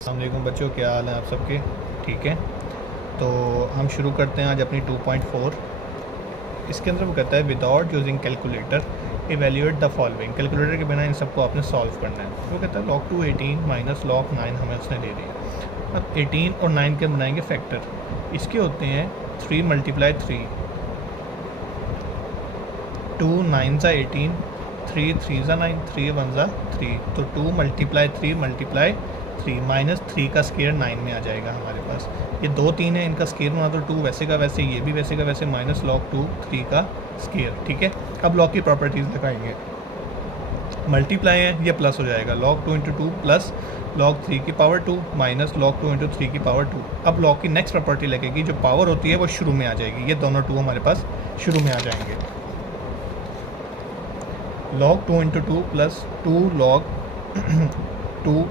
अस्सलाम वालेकुम बच्चों, क्या हाल है आप सबके? ठीक है, तो हम शुरू करते हैं आज अपनी 2.4। इसके अंदर वो कहता है without using calculator evaluate the following. Calculator के बिना इन सबको आपने सॉल्व करना है। वो कहता है log 2 18 माइनस log 9 हमें उसने दे दिया। अब 18 और 9 के बनाएंगे फैक्टर। इसके होते हैं 3 मल्टीप्लाई 3, 2 9 ज़ा 18, 3 3 ज़ा 9, 3 1 ज़ा 3, तो 2 मल्टीप्लाई 3 मल्टीप्लाई 3 माइनस 3 का स्केयर 9 में आ जाएगा हमारे पास। ये 2 3 है, इनका स्केयर बना तो 2 वैसे का वैसे, ये भी वैसे का वैसे, माइनस log 2 3 का स्केयर। ठीक है, अब log की प्रॉपर्टीज़ लगाएंगे। मल्टीप्लाई है, ये प्लस हो जाएगा log 2 इंटू 2 प्लस log 3 की पावर 2 माइनस log 2 इंटू 3 की पावर 2। अब log की नेक्स्ट प्रॉपर्टी लगेगी, जो पावर होती है वो शुरू में आ जाएगी। ये दोनों 2 हमारे पास शुरू में आ जाएंगे। log 2 इंटू 2 प्लस 2 log 2,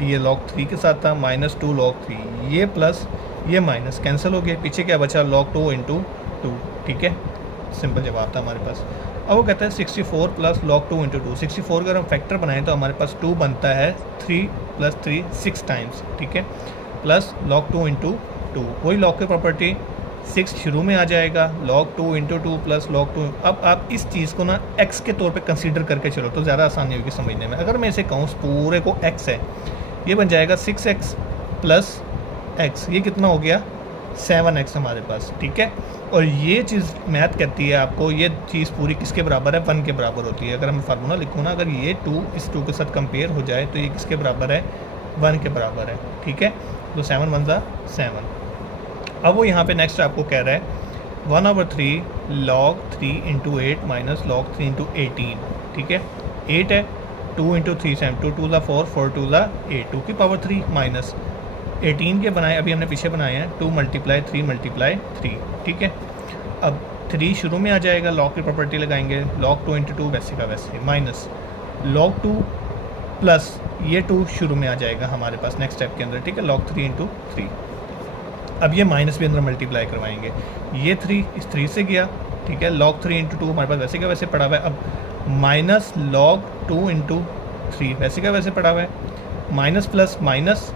ये log 3 के साथ था, माइनस 2 log 3, ये प्लस ये माइनस कैंसिल हो गया, पीछे क्या बचा log 2 इंटू 2। ठीक है, सिंपल जवाब था हमारे पास। अब वो कहता है 64 प्लस log 2 इंटू 2। 64 का अगर हम फैक्टर बनाएं तो हमारे पास 2 बनता है 3 प्लस 3 6 टाइम्स। ठीक है, प्लस log 2 इंटू 2, वही log की प्रॉपर्टी 6 शुरू में आ जाएगा, log 2 इंटू 2 प्लस log 2। अब आप इस चीज़ को ना x के तौर पे कंसीडर करके चलो तो ज़्यादा आसानी होगी समझने में। अगर मैं इसे कहूँ पूरे को x है, ये बन जाएगा 6x प्लस x, ये कितना हो गया 7x हमारे पास। ठीक है, और ये चीज़ मैथ कहती है आपको, ये चीज़ पूरी किसके बराबर है, 1 के बराबर होती है। अगर मैं फार्मूला लिखूँ ना, अगर ये 2 इस 2 के साथ कंपेयर हो जाए तो ये किसके बराबर है, 1 के बराबर है। ठीक है, तो 7 1 ज़ा 7। अब वो यहाँ पे नेक्स्ट आपको कह रहा है 1/3 log 3 into 8 minus log 3 into 18। ठीक है, 8 है, 2 इंटू 3 7, 2 2 ज़ा 4, 4 2 ज़ा 8, 2 की पावर 3 माइनस 18 के बनाए, अभी हमने पीछे बनाए हैं 2 मल्टीप्लाई 3 मल्टीप्लाई 3। ठीक है, अब 3 शुरू में आ जाएगा, log की प्रॉपर्टी लगाएंगे, log 2 इंटू 2 वैसे का वैसे, माइनस log 2 प्लस ये 2 शुरू में आ जाएगा हमारे पास नेक्स्ट स्टेप के अंदर। ठीक है, log 3 इंटू 3। अब ये माइनस भी अंदर मल्टीप्लाई करवाएंगे, ये 3 इस 3 से गया। ठीक है, log 3 इंटू 2 हमारे पास वैसे का वैसे पड़ा हुआ है। अब माइनस log 2 इंटू 3 वैसे का वैसे पड़ा हुआ है, माइनस प्लस माइनस,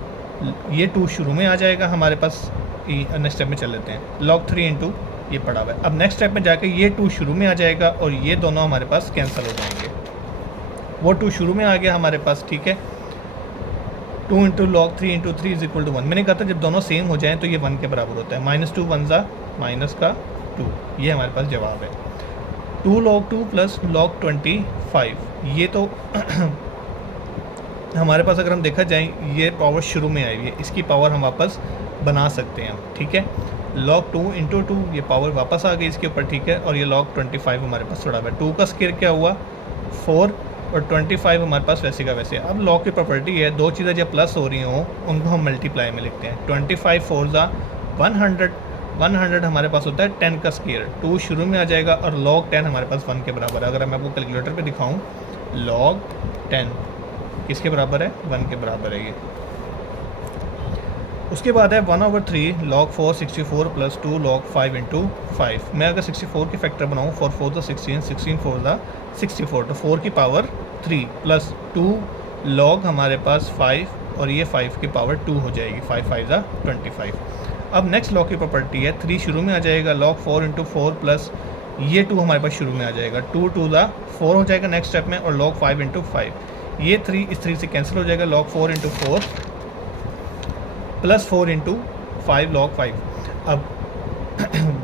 ये 2 शुरू में आ जाएगा हमारे पास। नेक्स्ट स्टेप में चल लेते हैं, log 3 इंटू ये पड़ा हुआ है। अब नेक्स्ट स्टेप में जाके ये 2 शुरू में आ जाएगा और ये दोनों हमारे पास कैंसिल हो जाएंगे। वो 2 शुरू में आ गया हमारे पास। ठीक है, 2 into log 3 into 3 is equal to 1। मैंने कहा था जब दोनों सेम हो जाएं तो ये 1 के बराबर होता है। माइनस 2 1 ज़ा माइनस का 2, ये हमारे पास जवाब है। 2 log 2 प्लस log 25, ये तो हमारे पास अगर हम देखा जाए ये पावर शुरू में आई हुई है, इसकी पावर हम वापस बना सकते हैं। ठीक है, log 2 इंटू 2, ये पावर वापस आ गई इसके ऊपर। ठीक है, और ये log 25 हमारे पास थोड़ा हुआ है। 2 का स्केयर क्या हुआ 4 और 25 हमारे पास वैसे का वैसे। अब log की प्रॉपर्टी है, दो चीज़ें जब प्लस हो रही हों उनको हम मल्टीप्लाई में लिखते हैं। 25 4 ज़ा 100, 100 हमारे पास होता है 10 का स्केयर, 2 शुरू में आ जाएगा और log 10 हमारे पास 1 के बराबर है। अगर मैं आपको कैलकुलेटर पे दिखाऊं, log 10 किसके बराबर है, 1 के बराबर है ये। उसके बाद है 1/3 log 4 64 प्लस 2 log 5 इंटू 5। मैं अगर 64 की फैक्टर बनाऊँ, 4 4 ज़ा 16, 16 4 ज़ा 64, तो 4 की पावर 3 प्लस 2 log हमारे पास 5 और ये 5 की पावर 2 हो जाएगी, 5 5 ज़ा 25। अब नेक्स्ट log की प्रॉपर्टी है 3 शुरू में आ जाएगा, log 4 इंटू 4 प्लस ये 2 हमारे पास शुरू में आ जाएगा, 2 2 ज़ा 4 हो जाएगा नेक्स्ट स्टेप में, और log 5 इंटू 5, ये 3 इस 3 से कैंसिल हो जाएगा, log 4 into 4 plus 4 into 5 log 5। अब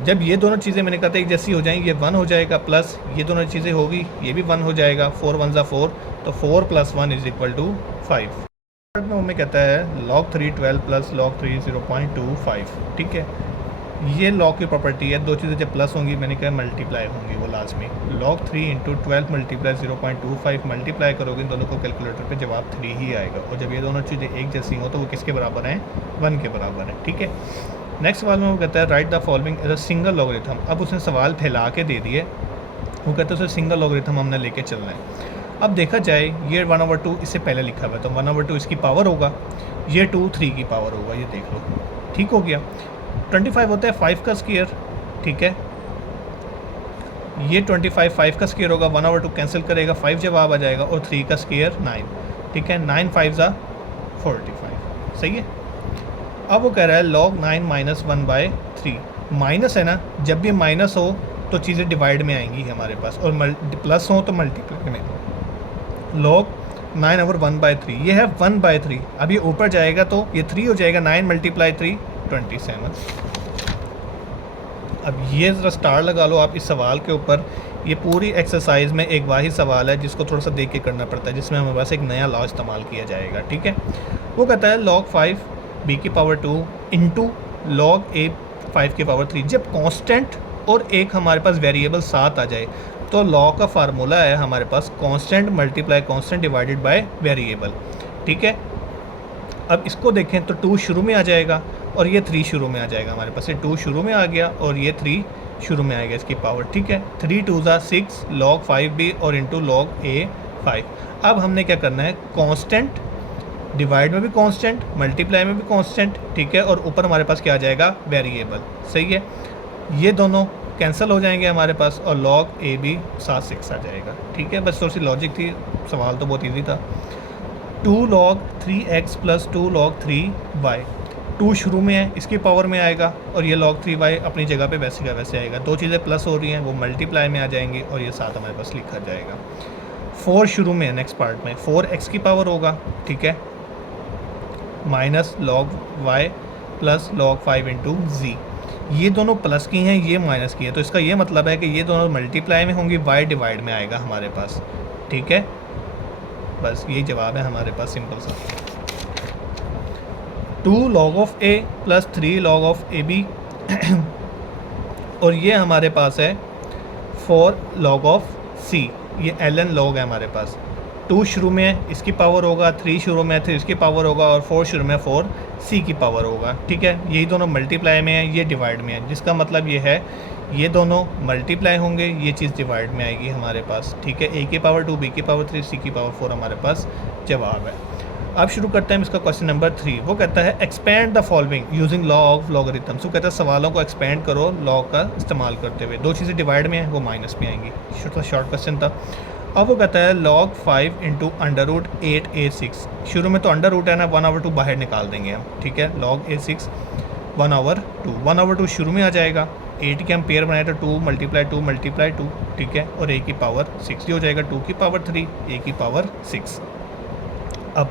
जब ये दोनों चीज़ें मैंने कहा था एक जैसी हो जाएंगी, ये 1 हो जाएगा, प्लस ये दोनों चीज़ें होगी, ये भी 1 हो जाएगा, 4 1 ज़ा 4, तो 4 प्लस 1 इज इक्वल टू 5। में हमें कहता है log 3 12 प्लस log 3 0.25। ठीक है, ये log की प्रॉपर्टी है, दो चीज़ें जब प्लस होंगी मैंने कहा मल्टीप्लाई होंगी वो लाजमी। log 3 इंटू 12 मल्टीप्लाई 0.25 मल्टीप्लाई करोगे इन दोनों को कैलकुलेटर पे जवाब 3 ही आएगा, और जब ये दोनों चीज़ें एक जैसी हो तो वो किसके बराबर हैं, 1 के बराबर है। ठीक है, नेक्स्ट सवाल में वो कहता है write the following as a single logarithm. अब उसने सवाल फैला के दे दिए, वो कहते हैं उसे सिंगल लॉगरिथम हमने लेके चलना है। अब देखा जाए ये 1/2 इससे पहले लिखा हुआ है, तो 1/2 इसकी पावर होगा, ये 2 3 की पावर होगा, ये देख लो। ठीक हो गया, 25 होता है 5 का स्क्वायर। ठीक है, ये 25 5 का स्क्वायर होगा, 1/2 कैंसिल करेगा, 5 जवाब आ जाएगा, और 3 का स्क्वायर 9। ठीक है, 9 5 ज़ा 45, सही है। अब वो कह रहा है log 9 माइनस 1/3, माइनस है ना, जब भी माइनस हो तो चीज़ें डिवाइड में आएंगी हमारे पास, और प्लस हो तो मल्टीप्लाई में। log 9 ओवर 1/3, ये है 1/3, अब ये ऊपर जाएगा तो ये 3 हो जाएगा, 9 मल्टीप्लाई 3 27। अब ये ज़रा स्टार लगा लो आप इस सवाल के ऊपर। ये पूरी एक्सरसाइज में एक वाही सवाल है जिसको थोड़ा सा देख के करना पड़ता है, जिसमें हमारे पास एक नया लॉ इस्तेमाल किया जाएगा, ठीक है। वो कहता है log 5 b की पावर 2 इंटू log a 5 की पावर 3। जब कांस्टेंट और एक हमारे पास वेरिएबल साथ आ जाए तो लॉ का फार्मूला है हमारे पास constant multiply constant divided by variable, ठीक है। अब इसको देखें तो 2 शुरू में आ जाएगा और ये 3 शुरू में आ जाएगा हमारे पास। ये 2 शुरू में आ गया और ये 3 शुरू में आएगा इसकी पावर, ठीक है। 3 2 ज़ा 6 log 5b और इंटू log a 5। अब हमने क्या करना है, कांस्टेंट डिवाइड में भी कांस्टेंट, मल्टीप्लाई में भी कांस्टेंट, ठीक है, और ऊपर हमारे पास क्या आ जाएगा, वेरिएबल, सही है। ये दोनों कैंसिल हो जाएंगे हमारे पास और log a भी साथ 6 आ जाएगा, ठीक है। बस थोड़ी सी लॉजिक थी, सवाल तो बहुत ईजी था। 2 log 3x plus 2 log 3y, 2 शुरू में है इसकी पावर में आएगा और ये log 3y अपनी जगह पे वैसे का वैसे आएगा। दो चीज़ें प्लस हो रही हैं वो मल्टीप्लाई में आ जाएंगी और ये साथ हमारे पास लिखा जाएगा। 4 शुरू में है नेक्स्ट पार्ट में, 4x की पावर होगा, ठीक है, minus log y plus log 5 into z। ये दोनों प्लस की हैं, ये माइनस की है, तो इसका ये मतलब है कि ये दोनों मल्टीप्लाई में होंगी, y डिवाइड में आएगा हमारे पास, ठीक है। बस यही जवाब है हमारे पास, सिंपल सा। 2 log of a plus 3 log of ab और ये हमारे पास है 4 log ऑफ c, ये ln log है हमारे पास। 2 शुरू में है इसकी पावर होगा, 3 शुरू में है 3 इसकी पावर होगा और 4 शुरू में 4 c की पावर होगा, ठीक है। यही दोनों मल्टीप्लाई में है, ये डिवाइड में है, जिसका मतलब ये है ये दोनों मल्टीप्लाई होंगे, ये चीज़ डिवाइड में आएगी हमारे पास, ठीक है। a की पावर 2 b की पावर 3 c की पावर 4 हमारे पास जवाब है। अब शुरू करते हैं इसका क्वेश्चन नंबर 3। वो कहता है expand the following using law of logarithms. वो कहता है सवालों को एक्सपेंड करो लॉ का इस्तेमाल करते हुए। दो चीज़ें डिवाइड में हैं वो माइनस में आएंगी, शॉर्ट क्वेश्चन था। अब वो कहता है log 5 इंटू √8a6। शुरू में तो अंडर रूट है ना, 1/2 बाहर निकाल देंगे हम, ठीक है। log a6 1/2, 1/2 शुरू में आ जाएगा, 8 के हम पेयर बनाए तो 2 मल्टीप्लाई 2, ठीक है, और a की पावर 6 हो जाएगा, 2 की पावर 3 a की पावर 6। अब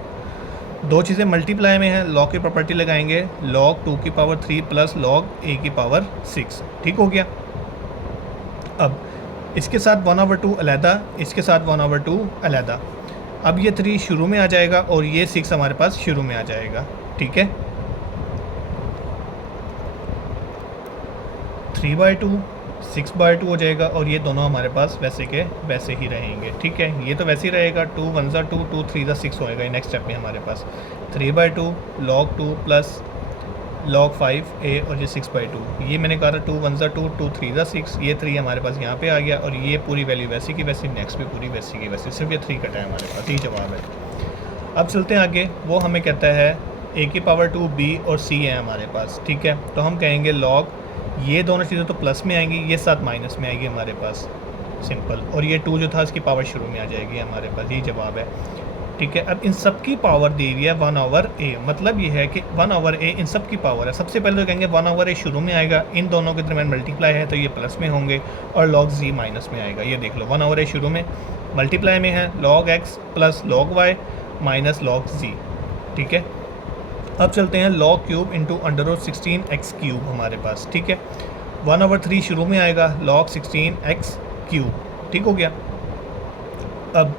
दो चीज़ें मल्टीप्लाई में हैं, log की प्रॉपर्टी लगाएंगे, log 2 की पावर 3 प्लस log a की पावर 6, ठीक हो गया। अब इसके साथ 1/2 अलहदा, इसके साथ 1/2 अलहदा। अब ये 3 शुरू में आ जाएगा और ये 6 हमारे पास शुरू में आ जाएगा, ठीक है। 3/2 6/2 हो जाएगा और ये दोनों हमारे पास वैसे के वैसे ही रहेंगे, ठीक है। ये तो वैसे ही रहेगा, 2 1 ज़ा 2 2 3 ज़ा 6 होएगा नेक्स्ट स्टेप में हमारे पास। 3/2 log 2 प्लस log 5a और ये 6/2, ये मैंने कहा था 2 1 ज़ा 2 2 3 ज़ा 6, ये 3 हमारे पास यहाँ पे आ गया और ये पूरी वैल्यू वैसी की वैसी, नेक्स्ट भी पूरी वैसी की वैसी, सिर्फ ये 3 कटा है हमारे पास, ये जवाब है। अब चलते हैं आगे। वो हमें कहता है a की पावर 2 b और c है हमारे पास, ठीक है। तो हम कहेंगे log, ये दोनों चीज़ें तो प्लस में आएंगी, ये साथ माइनस में आएगी हमारे पास, सिंपल, और ये 2 जो था इसकी पावर शुरू में आ जाएगी हमारे पास, ये जवाब है, ठीक है। अब इन सब की पावर दी हुई है 1/a, मतलब ये है कि 1/a इन सब की पावर है। सबसे पहले तो कहेंगे 1/a शुरू में आएगा, इन दोनों के दरमियान मल्टीप्लाई है तो ये प्लस में होंगे, और log z माइनस में आएगा। ये देख लो 1/a शुरू में मल्टीप्लाई में है, log x plus log y minus log z, ठीक है। अब चलते हैं log क्यूब इंटू √16x³ हमारे पास, ठीक है। 1/3 शुरू में आएगा, log 16x³, ठीक हो गया। अब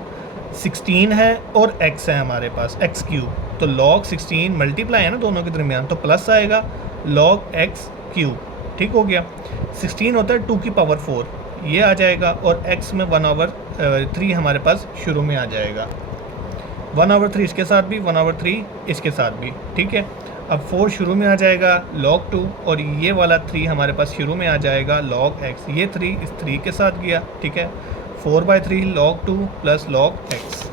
16 है और x है हमारे पास, x³, तो log 16 मल्टीप्लाई है ना दोनों के दरमियान, तो प्लस आएगा log x³, ठीक हो गया। 16 होता है 2 की पावर 4, ये आ जाएगा, और x में 1/3 हमारे पास शुरू में आ जाएगा, 1/3 इसके साथ भी, 1/3 इसके साथ भी, ठीक है। अब 4 शुरू में आ जाएगा, log 2, और ये वाला 3 हमारे पास शुरू में आ जाएगा log x, ये 3 इस 3 के साथ गया, ठीक है। 4/3 log 2 प्लस log x।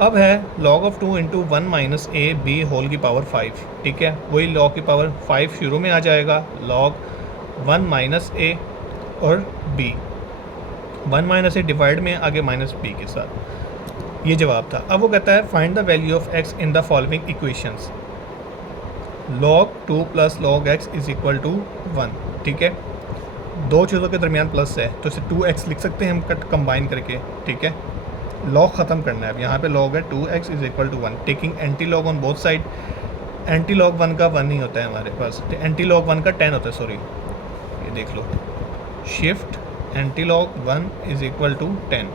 अब है log ऑफ 2 इंटू 1 माइनस a b होल की पावर 5, ठीक है। वही log की पावर 5 शुरू में आ जाएगा, log 1 माइनस a और b, 1 माइनस a डिवाइड में आगे माइनस b के साथ। ये जवाब था। अब वो कहता है find the value of x in the following equations, log 2 plus log x is equal to 1। ठीक है, दो चीज़ों के दरमियान प्लस है तो इसे 2x लिख सकते हैं हम कट कंबाइन करके। ठीक है, लॉग ख़त्म करना है। अब यहाँ पे लॉग है 2x is equal to 1, taking anti log on both side. Anti log 1 का 1 ही होता है हमारे पास, एंटी लॉग 1 का 10 होता है, सॉरी ये देख लो, shift anti log 1 is equal to 10।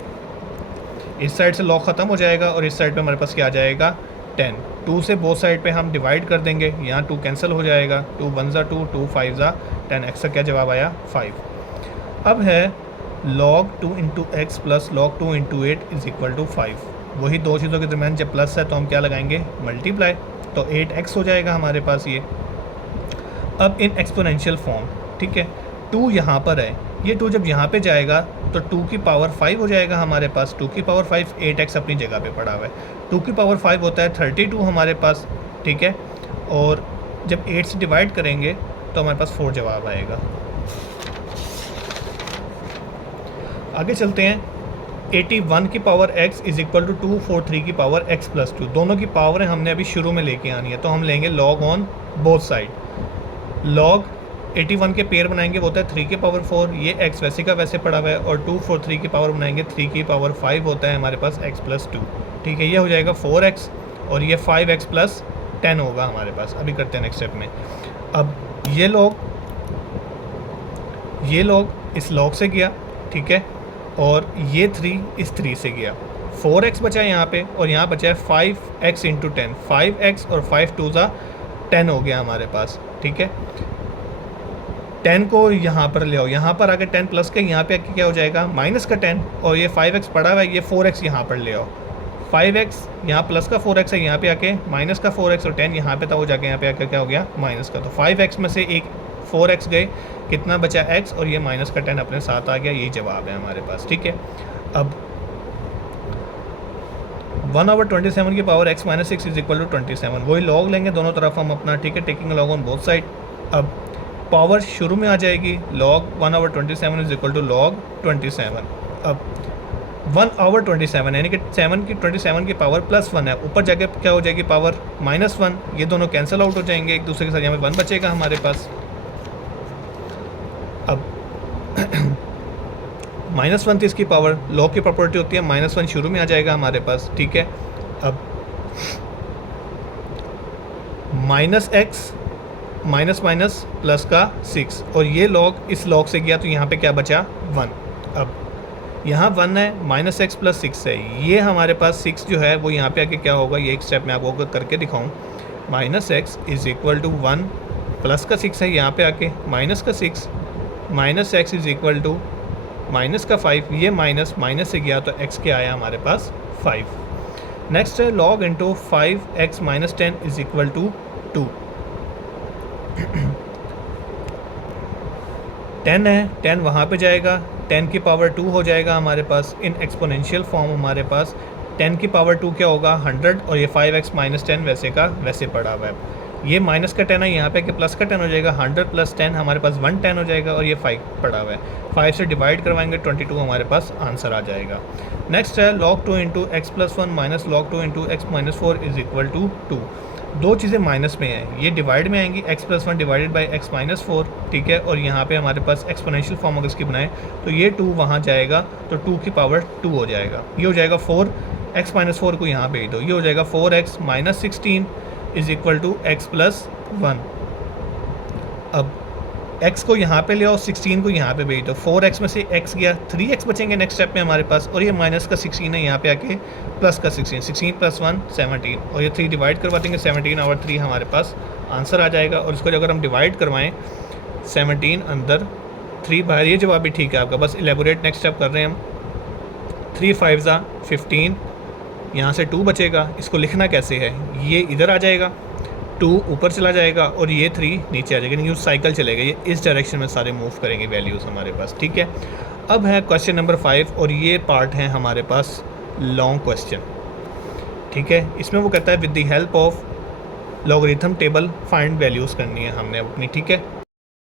इस साइड से लॉग ख़त्म हो जाएगा और इस साइड पे हमारे पास क्या आ जाएगा 10। 2 से बोथ साइड पे हम डिवाइड कर देंगे, यहाँ 2 कैंसिल हो जाएगा, 2 1 ज़ा 2, 2 5 ज़ा 10, एक्स का क्या जवाब आया 5। अब है log 2 into x plus log 2 into 8 is equal to 5। वही दो चीज़ों के दरमियान जब प्लस है तो हम क्या लगाएंगे मल्टीप्लाई, तो 8x हो जाएगा हमारे पास ये। अब इन एक्सपोनेंशियल फॉर्म, ठीक है, 2 यहाँ पर है, ये 2 जब यहाँ पे जाएगा तो 2 की पावर 5 हो जाएगा हमारे पास। 2 की पावर 5, 8x अपनी जगह पे पड़ा हुआ है, 2 की पावर 5 होता है 32 हमारे पास। ठीक है, और जब 8 से डिवाइड करेंगे तो हमारे पास 4 जवाब आएगा। आगे चलते हैं, 81 की power x is equal to 243 की पावर x प्लस 2। दोनों की पावर हमने अभी शुरू में लेके आनी है, तो हम लेंगे log on both side. log 81 के पेयर बनाएंगे वो होता है 3 की पावर 4, ये x वैसे का वैसे पड़ा हुआ है, और 243 की पावर बनाएंगे 3 की पावर 5 होता है हमारे पास x प्लस 2। ठीक है, ये हो जाएगा 4x और ये 5x प्लस 10 होगा हमारे पास। अभी करते हैं नेक्स्ट स्टेप में। अब ये log इस log से गया, ठीक है, और ये 3 इस 3 से गया, 4x बचा है यहाँ पे, और यहाँ बचा है 5x इंटू 10, 5x और 5 2 ज़ा 10 हो गया हमारे पास। ठीक है, 10 को यहाँ पर ले आओ, यहाँ पर आके 10 प्लस के यहाँ पे आके क्या हो जाएगा माइनस का 10, और ये 5x पड़ा हुआ है, ये 4x यहाँ पर ले आओ, 5x यहाँ प्लस का 4x है, यहाँ पे आके माइनस का 4x, और 10 यहाँ पे था, वो जाके यहाँ पे आके क्या हो गया माइनस का। तो 5x में से एक 4x गए, कितना बचा x, और ये माइनस का 10 अपने साथ आ गया। ये जवाब है हमारे पास। ठीक है, अब 1/27 की power x minus 6 is equal to 27, वही लॉग लेंगे दोनों तरफ हम अपना। ठीक है, taking log on both side. अब पावर शुरू में आ जाएगी, log 1/27 is equal to log 27। अब 1/27 यानी कि 7 की 27 की पावर प्लस 1 है, ऊपर जाके क्या हो जाएगी पावर -1, ये दोनों कैंसिल आउट हो जाएंगे एक दूसरे के साथ, यहाँ पे 1 बचेगा हमारे पास। अब -1 थी इसकी पावर, log की प्रॉपर्टी होती है -1 शुरू में आ जाएगा हमारे पास। ठीक है, अब -x माइनस माइनस प्लस का 6, और ये log इस log से गया तो यहाँ पे क्या बचा 1। अब यहाँ 1 है, -x प्लस 6 है, ये हमारे पास 6 जो है वो यहाँ पे आके क्या होगा, ये एक स्टेप मैं आपको करके दिखाऊं। -x is equal to 1 plus का 6 है, यहाँ पे आके माइनस का 6, -x is equal to minus का 5, ये माइनस से गया तो x क्या आया हमारे पास 5। नेक्स्ट है log into 5x minus 10 is equal to 2। 10 है, 10 वहाँ पे जाएगा, 10 की पावर 2 हो जाएगा हमारे पास। इन एक्सपोनेंशियल फॉर्म हमारे पास 10 की पावर 2 क्या होगा 100, और ये 5x माइनस 10 वैसे का वैसे पड़ा हुआ है। ये माइनस का 10 है, यहाँ पे कि प्लस का 10 हो जाएगा, 100 प्लस 10 हमारे पास 110 हो जाएगा, और ये 5 पड़ा हुआ है, 5 से डिवाइड करवाएंगे 22 हमारे पास आंसर आ जाएगा। नेक्स्ट है log 2 into x plus 1 minus log 2 into x minus 4 is equal to 2। दो चीज़ें माइनस में हैं, ये डिवाइड में आएंगी, x plus 1 divided by x minus 4। ठीक है, और यहाँ पे हमारे पास एक्सपोनेंशियल फॉर्म अगर इसकी बनाए तो ये 2 वहाँ जाएगा तो 2 की पावर 2 हो जाएगा, ये हो जाएगा 4, x माइनस 4 को यहाँ भेज दो, ये हो जाएगा 4x minus 16 is equal to x plus 1। अब x को यहाँ पे ले आओ, 16 को यहाँ पे भेज दो, 4x में से x गया, 3x बचेंगे नेक्स्ट स्टेप में हमारे पास, और ये माइनस का 16 है, यहाँ पे आके प्लस का 16, 16 प्लस 1 17, और ये 3 डिवाइड करवा देंगे, 17 और 3 हमारे पास आंसर आ जाएगा। और इसको अगर हम डिवाइड करवाएं 17 अंदर 3 बाहर, ये जवाब भी ठीक है आपका, बस एलेबोरेट नेक्स्ट स्टेप कर रहे हैं हम। 3 5 ज़ा 15, यहाँ से 2 बचेगा, इसको लिखना कैसे है, ये इधर आ जाएगा, 2 ऊपर चला जाएगा, और ये 3 नीचे आ जाएगा, यानी साइकिल चलेगा, ये इस डायरेक्शन में सारे मूव करेंगे वैल्यूज़ हमारे पास। ठीक है, अब है क्वेश्चन नंबर 5, और ये पार्ट है हमारे पास लॉन्ग क्वेश्चन। ठीक है, इसमें वो कहता है with the help of logarithm table find values करनी है हमने अपनी। ठीक है,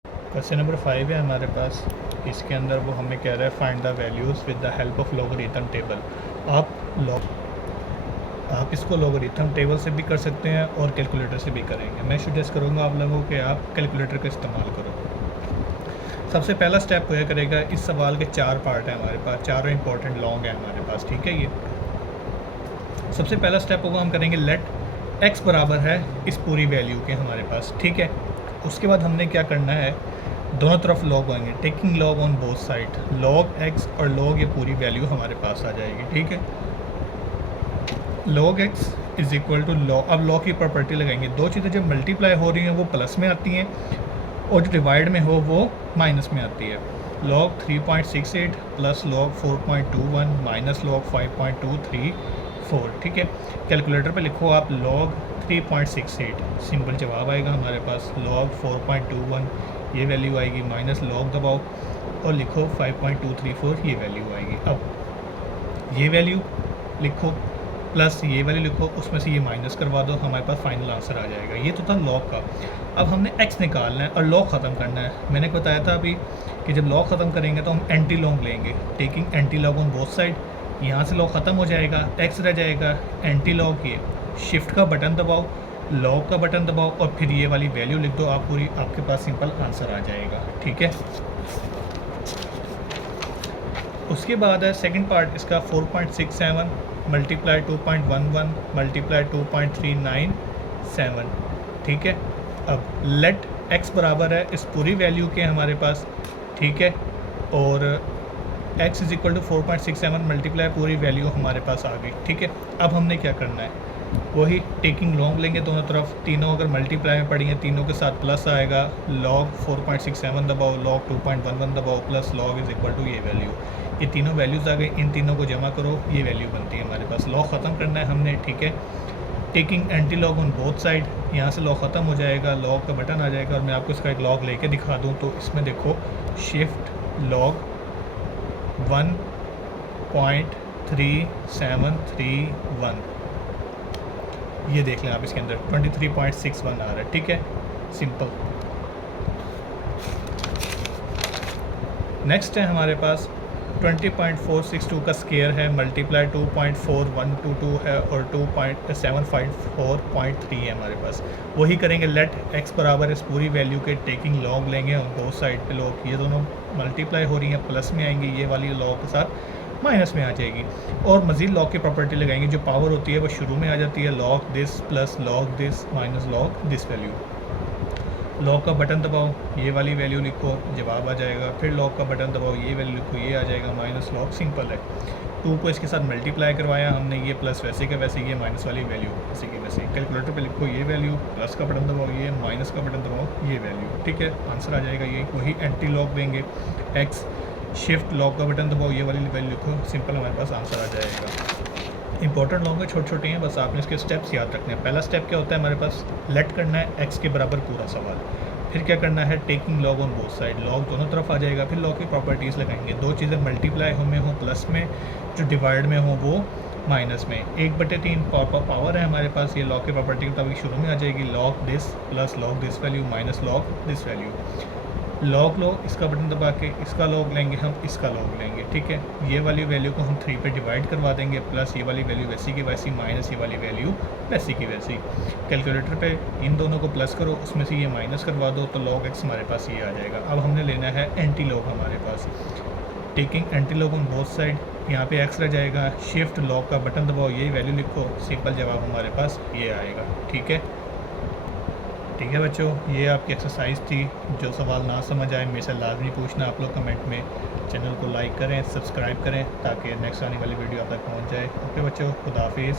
क्वेश्चन नंबर 5 है हमारे पास, इसके अंदर वो हमें कह रहा है find the values with the help of logarithm table. आप आप इसको लॉगरिथम टेबल से भी कर सकते हैं और कैलकुलेटर से भी करेंगे। मैं सजेस्ट करूँगा आप लोगों के आप कैलकुलेटर का इस्तेमाल करो। सबसे पहला स्टेप होया करेगा, इस सवाल के 4 पार्ट हैं हमारे पास, चारों इंपॉर्टेंट लॉन्ग हैं हमारे पास, ठीक है। ये सबसे पहला स्टेप होगा, हम करेंगे लेट एक्स बराबर है इस पूरी वैल्यू के हमारे पास, ठीक है। उसके बाद हमने क्या करना है, दोनों तरफ लॉग आएंगे, taking log on both side, log x और लॉग ये पूरी वैल्यू हमारे पास आ जाएगी, ठीक है। Log x is equal to log, अब लॉग की प्रॉपर्टी लगाएंगे, दो चीज़ें जब मल्टीप्लाई हो रही हैं वो प्लस में आती हैं और जो डिवाइड में हो वो माइनस में आती है। Log 3.68 plus log 4.21 minus log 5.234, ठीक है। कैलकुलेटर पे लिखो आप लॉग 3.68, सिंपल जवाब आएगा हमारे पास। लॉग 4.21 ये वैल्यू आएगी, माइनस लॉग दबाओ और लिखो 5.234 ये वैल्यू आएगी। अब ये वैल्यू लिखो प्लस ये वैल्यू लिखो, उसमें से ये माइनस करवा दो, हमारे पास फाइनल आंसर आ जाएगा। ये तो था लॉग का। अब हमने एक्स निकालना है और लॉग ख़त्म करना है। मैंने बताया था अभी कि जब लॉग ख़त्म करेंगे तो हम एंटी लॉग लेंगे, taking anti log on both side. यहाँ से लॉग ख़त्म हो जाएगा, एक्स रह जाएगा, एंटी लॉग ये शिफ्ट का बटन दबाओ, लॉग का बटन दबाओ और फिर ये वाली वैल्यू लिख दो, आप पूरी, आपके पास सिंपल आंसर आ जाएगा, ठीक है। उसके बाद है सेकंड पार्ट इसका 4.67 मल्टीप्लाई 2.11 मल्टीप्लाई 2.397, ठीक है। अब लेट एक्स बराबर है इस पूरी वैल्यू के हमारे पास, ठीक है, और x is equal to 4.67 multiply पूरी वैल्यू हमारे पास आ गई, ठीक है। अब हमने क्या करना है, वही टेकिंग लॉन्ग लेंगे दोनों तरफ, तीनों अगर मल्टीप्लाई में पड़ी हैं तीनों के साथ प्लस आएगा, लॉग 4.67 दबाओ, लॉग 2.11 दबाओ plus log is equal to ये वैल्यू, ये तीनों वैल्यूज़ आ गई, इन तीनों को जमा करो, ये वैल्यू बनती है हमारे पास। लॉग ख़त्म करना है हमने, ठीक है। Taking anti log on both side, यहाँ से लॉग ख़त्म हो जाएगा, लॉग का बटन आ जाएगा और मैं आपको इसका एक लॉग लेके दिखा दूँ तो इसमें देखो शिफ्ट लॉग 1.3731, ये देख लें आप, इसके अंदर 23.61 आ रहा है, ठीक है, सिंपल। नेक्स्ट है हमारे पास 20.462 का स्केयर है, मल्टीप्लाई 2.4122 है और 2.754.3 है हमारे पास। वही करेंगे, लेट एक्स बराबर इस पूरी वैल्यू के टेकिंग लॉग लेंगे और दो साइड पे लॉग, ये दोनों मल्टीप्लाई हो रही हैं प्लस में आएंगी, ये वाली लॉग के साथ माइनस में आ जाएगी और मज़ीद लॉग की प्रॉपर्टी लगाएंगे, जो पावर होती है वो शुरू में आ जाती है, log this plus log this minus log this value. Log का बटन दबाओ, ये वाली वैल्यू लिखो, जवाब आ जाएगा, फिर लॉग का बटन दबाओ, ये वैल्यू लिखो, ये आ जाएगा, माइनस लॉग, सिंपल है। 2 को इसके साथ मल्टीप्लाई करवाया हमने, ये प्लस वैसे के वैसे, ये माइनस वाली वैल्यू वैसे की वैसे। कैलकुलेटर पे लिखो ये वैल्यू, प्लस का बटन दबाओ, ये माइनस का बटन दबाओ, ये वैल्यू, ठीक है, आंसर आ जाएगा ये। वही एंटी लॉग देंगे, एक्स शिफ्ट लॉग का बटन दबाओ, ये वाली वैल्यू लिखो, सिंपल हमारे पास आंसर आ जाएगा। इंपॉर्टेंट लॉन्ग है, छोटे छोटे हैं, बस आपने इसके स्टेप्स याद रखने हैं। पहला स्टेप क्या होता है हमारे पास, लेट करना है एक्स के बराबर पूरा सवाल, फिर क्या करना है, taking log on both side, log दोनों तरफ आ जाएगा, फिर लॉग की प्रॉपर्टीज़ लगाएंगे, दो चीज़ें मल्टीप्लाई में हो प्लस में, जो डिवाइड में हो वो माइनस में, 1/3 पावर है हमारे पास, ये लॉग की प्रॉपर्टी के मुताबिक शुरू में आ जाएगी, log this plus log this value minus log this value. Log लो, इसका बटन दबा के इसका लॉग लेंगे हम, इसका लॉग लेंगे, ठीक है। ये वाली वैल्यू को हम 3 पे डिवाइड करवा देंगे, प्लस ये वाली वैल्यू वैसी की वैसी माइनस ये वाली वैल्यू वैसी की वैसी। कैलकुलेटर पे इन दोनों को प्लस करो, उसमें से ये माइनस करवा दो तो लॉग एक्स हमारे पास ये आ जाएगा। अब हमने लेना है एंटी लॉग हमारे पास, taking anti log on both side, यहाँ पे एक्स रह जाएगा, शिफ्ट लॉग का बटन दबाओ, यही वैल्यू लिखो, सिंपल जवाब हमारे पास ये आएगा, ठीक है। ठीक है बच्चों, ये आपकी एक्सरसाइज थी। जो सवाल ना समझ आए मेरे से लाजमी पूछना आप लोग कमेंट में। चैनल को लाइक करें, सब्सक्राइब करें ताकि नेक्स्ट आने वाली वीडियो आप तक पहुंच जाए। ओके बच्चों, खुदा हाफिज़।